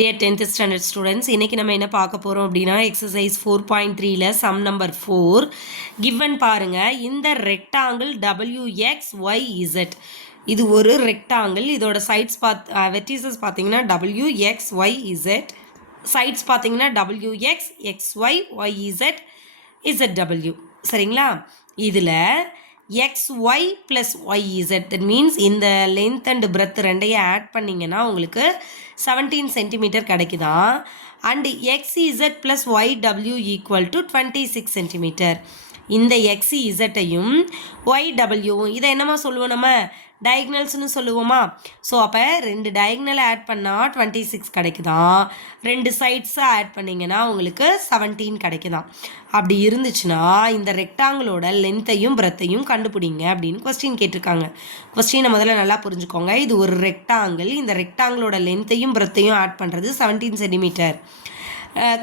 Dear 10th standard students, இன்னைக்கு நம்ம என்ன பார்க்க போறோம் அப்படின்னா exercise 4.3ல sum number 4 given பாருங்க இந்த rectangle WXYZ இது ஒரு rectangle இதோட sides vertices பார்த்தீங்கன்னா WXYZ sides பார்த்தீங்கன்னா WX XY YZ ZW சரிங்களா இதுல XY plus YZ that means இந்த length and breadth ரெண்டையும் ஆட் பண்ணிங்கன்னா உங்களுக்கு 17 centimeter கிடைக்குதா and XZ plus YW equal to 26 centimeter இந்த XZ ஐயும் YW இதை என்னமா சொல்லுவோம் நம்ம டயக்னல்ஸ்னு சொல்லுவோமா ஸோ அப்போ ரெண்டு டயக்னலை ஆட் பண்ணால் 26 கிடைக்குதான் ரெண்டு சைட்ஸை ஆட் பண்ணிங்கன்னா உங்களுக்கு 17 கிடைக்குதான் அப்படி இருந்துச்சுன்னா இந்த ரெக்டாங்கிளோட லென்த்தையும் பிரெத்தையும் கண்டுபிடிங்க அப்படின்னு கொஸ்டின் கேட்டிருக்காங்க கொஸ்டினை முதல்ல நல்லா புரிஞ்சுக்கோங்க இது ஒரு ரெக்டாங்கிள் இந்த ரெக்டாங்கிளோட லென்த்தையும் பிரெத்தையும் ஆட் பண்ணுறது 17 சென்டிமீட்டர்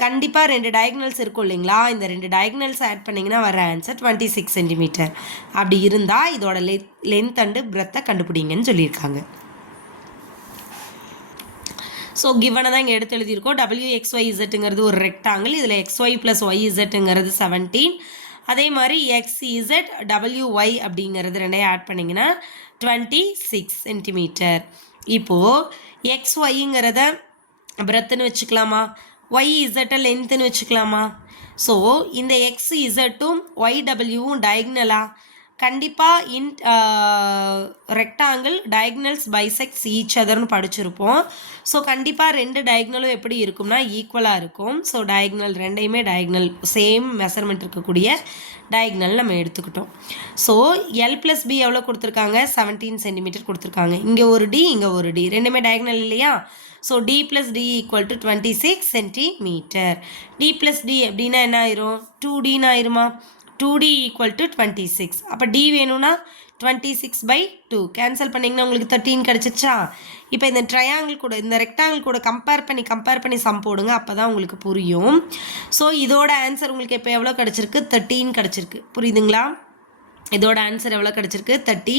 கண்டிப்பாக ரெண்டு டயக்னல்ஸ் இருக்கும் இல்லைங்களா இந்த ரெண்டு டயக்னல்ஸ் ஆட் பண்ணிங்கன்னா வர ஆன்சர் 26 சென்டிமீட்டர் அப்படி இருந்தால் இதோட லென்த் அண்டு பிரெத்தை கண்டுபிடிங்கன்னு சொல்லியிருக்காங்க ஸோ கிவனை தான் இங்கே எடுத்து எழுதியிருக்கோம் WXYZங்கிறது ஒரு ரெக்டாங்கிள் இதில் XY ப்ளஸ் YZங்கிறது 17 அதே மாதிரி XZ WY அப்படிங்கிறது ரெண்டையும் ஆட் பண்ணிங்கன்னா 26 சென்டிமீட்டர் இப்போது XYங்கிறத பிரெத்துன்னு வச்சுக்கலாமா YZ லென்த்துன்னு வச்சுக்கலாமா ஸோ இந்த XZும் YWவும் டயக்னலா கண்டிப்பாக ரெக்டாங்கிள் டயக்னல்ஸ் பைசெக்ட்ஸ் ஈச் அதர்னு படிச்சிருப்போம் ஸோ கண்டிப்பாக ரெண்டு டயக்னலும் எப்படி இருக்கும்னா ஈக்குவலாக இருக்கும் ஸோ டயக்னல் ரெண்டையுமே டயக்னல் சேம் மெஷர்மெண்ட் இருக்கக்கூடிய டயக்னல் நம்ம எடுத்துக்கிட்டோம் ஸோ L + B எவ்வளோ கொடுத்துருக்காங்க 17 சென்டிமீட்டர் கொடுத்துருக்காங்க இங்கே ஒரு D இங்கே ஒரு D ரெண்டுமே டயக்னல் இல்லையா so D + D = 26 centimetre D + D அப்படின்னா என்ன ஆயிரும் 2Dன்னு ஆயிருமா 2D = 26 அப்போ D வேணும்னா 26/2 கேன்சல் பண்ணிங்கன்னா உங்களுக்கு 13 கிடச்சிச்சா இப்போ இந்த ட்ரையாங்கிள் கூட இந்த ரெக்டாங்கிள் கூட கம்பேர் பண்ணி சம் போடுங்க அப்போ தான் உங்களுக்கு புரியும் ஸோ இதோட ஆன்சர் உங்களுக்கு இப்போ எவ்வளோ கிடச்சிருக்கு 13 கிடச்சிருக்கு புரியுதுங்களா இதோட ஆன்சர் எவ்வளோ கிடச்சிருக்கு 13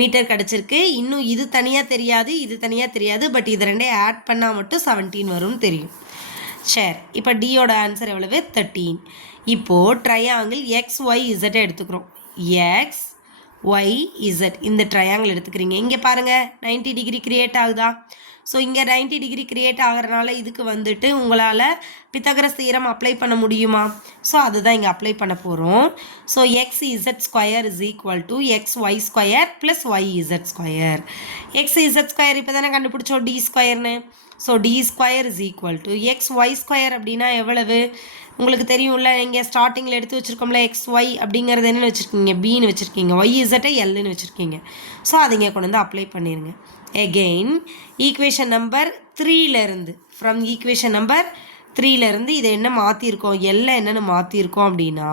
மீட்டர் கிடச்சிருக்கு இன்னும் இது தனியாக தெரியாது பட் இது ரெண்டே ஆட் பண்ணால் மட்டும் 17 வரும்னு தெரியும் சரி இப்போ டியோட ஆன்சர் எவ்வளவு 13 இப்போது ட்ரையாங்கிள் XYZ எடுத்துக்கிறோம் XYZ இந்த ட்ரையாங்கிள் எடுத்துக்கிறீங்க இங்கே பாருங்கள் 90 டிகிரி கிரியேட் ஆகுதா ஸோ இங்கே 90 டிகிரி கிரியேட் ஆகிறனால இதுக்கு வந்துட்டு உங்களால் பித்தகரஸ் தியரம் அப்ளை பண்ண முடியுமா ஸோ அதுதான் இங்கே அப்ளை பண்ண போகிறோம் so XZ² = XY² + YZ². XZ² இப்போ தானே கண்டுபிடிச்சோம் D²ன்னு ஸோ D² = XY² அப்படின்னா எவ்வளவு உங்களுக்கு தெரியும்ல இங்கே ஸ்டார்டிங்கில் எடுத்து வச்சுருக்கோம்ல XY அப்படிங்கிறது என்னென்னு வச்சுருக்கீங்க Bன்னு வச்சுருக்கீங்க YZ Lன்னு வச்சுருக்கீங்க ஸோ அதை இங்கே கொண்டு வந்து அப்ளை பண்ணிடுங்க again ஈக்குவேஷன் நம்பர் 3லேருந்து ஃப்ரம் ஈக்குவேஷன் நம்பர் 3லேருந்து இதை என்ன மாற்றிருக்கோம் எல்லாம் என்னென்னு மாற்றிருக்கோம் அப்படின்னா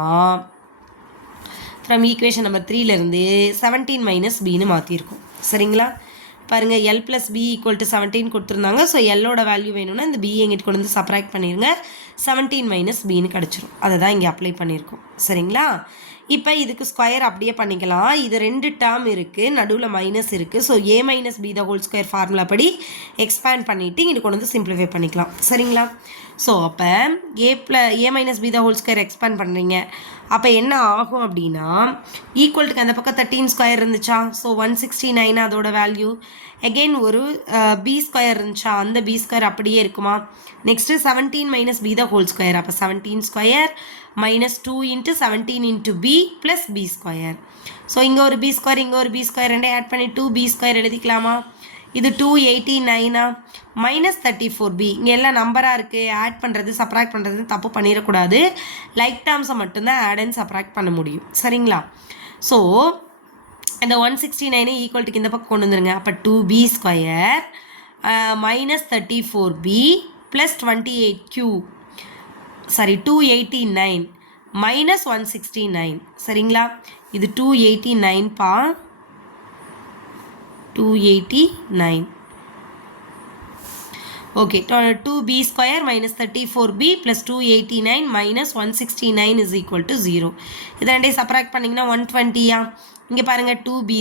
ஃப்ரம் ஈக்குவேஷன் நம்பர் 3லேருந்து 17 - Bன்னு மாற்றிருக்கோம் சரிங்களா பாருங்கள் L + B = 17 கொடுத்துருந்தாங்க ஸோ எல்லோட வேல்யூ வேணும்னா இந்த B எங்கிட்ட கொண்டு வந்து சப்ராக்ட் பண்ணிடுங்க 17 - Bன்னு கிடச்சிரும் அதை தான் இங்கே அப்ளை பண்ணியிருக்கோம் சரிங்களா இப்போ இதுக்கு ஸ்கொயர் அப்படியே பண்ணிக்கலாம் இது ரெண்டு டேர்ம் இருக்குது நடுவில் மைனஸ் இருக்குது ஸோ A - B² ஃபார்முலா படி எக்ஸ்பேண்ட் பண்ணிவிட்டு இங்கே கொண்டு வந்து சிம்பிளிஃபை பண்ணிக்கலாம் சரிங்களா ஸோ அப்போ A - B² எக்ஸ்பேண்ட் பண்ணுறீங்க அப்போ என்ன ஆகும் அப்படின்னா ஈக்குவல்ட்டுக்கு அந்த பக்கம் 13² இருந்துச்சா ஸோ 169 அதோட வேல்யூ அகெயின் ஒரு B² இருந்துச்சா அந்த B² அப்படியே இருக்குமா நெக்ஸ்ட்டு 17 - B² அப்போ 17² -2 × 17 × B + B². ஸோ இங்கே ஒரு B² இங்கே ஒரு B² ரெண்டே ஆட் பண்ணி 2B² எழுதிக்கலாமா இது 289 -34B இங்கே எல்லாம் நம்பராக இருக்குது ஆட் பண்ணுறது சப்ராக்ட் பண்ணுறது தப்பு பண்ணிடக்கூடாது லைக் டேர்ம்ஸை மட்டும்தான் ஆட் அண்ட் சப்ராக்ட் பண்ண முடியும் சரிங்களா ஸோ இந்த 169 ஈக்குவல்ட்டுக்கு இந்த பக்கம் கொண்டு வந்துருங்க அப்போ 2B² -34B + 28Q 289 -169 சரிங்களா இது 289 289 ஓகே 2B² -34B + 289 - 169 = 0 இதை ரெண்டே சப்ராக்ட் பண்ணிங்கன்னா 120யா இங்கே பாருங்கள் 2B²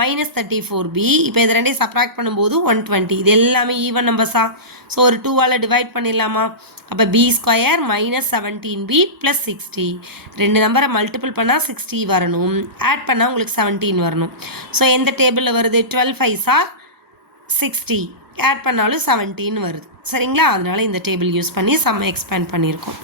மைனஸ் 34b. இப்போ இது ரெண்டையும் சப்ராக்ட் பண்ணும்போது 120. இது எல்லாமே ஈவன் நம்பர்ஸா, ஸோ ஒரு 2ஆல் டிவைட் பண்ணிடலாமா? அப்போ b square minus 17b plus 60. ரெண்டு நம்பரை மல்டிபிள் பண்ணால் 60 வரணும், ஆட் பண்ணால் உங்களுக்கு 17 வரணும். ஸோ எந்த டேபிளில் வருது? 12 5s 60, ஆட் பண்ணாலும் 17 வருது. சரிங்களா? அதனால் இந்த டேபிள் யூஸ் பண்ணி சம் எக்ஸ்பேண்ட் பண்ணியிருக்கோம்.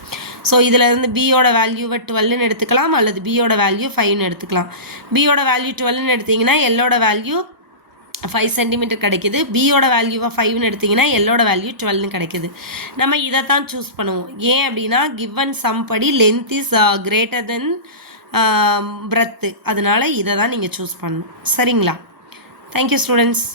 ஸோ இதில் இருந்து பியோட வேல்யூவை 12ன்னு எடுத்துக்கலாம், அல்லது பியோட வேல்யூ 5ன்னு எடுத்துக்கலாம். பியோட வேல்யூ 12ன்னு எடுத்திங்கன்னா எல்லோட வேல்யூ 5 சென்டிமீட்டர் கிடைக்குது. பியோட வேல்யூவை 5ன்னு எடுத்திங்கன்னா எல்லோட வேல்யூ 12ன்னு கிடைக்குது. நம்ம இதை தான் சூஸ் பண்ணுவோம். ஏன் அப்படின்னா கிவன் சம் படி length is greater than breadth, அதனால் இதை தான் நீங்கள் சூஸ் பண்ணணும். சரிங்களா? Thank you students.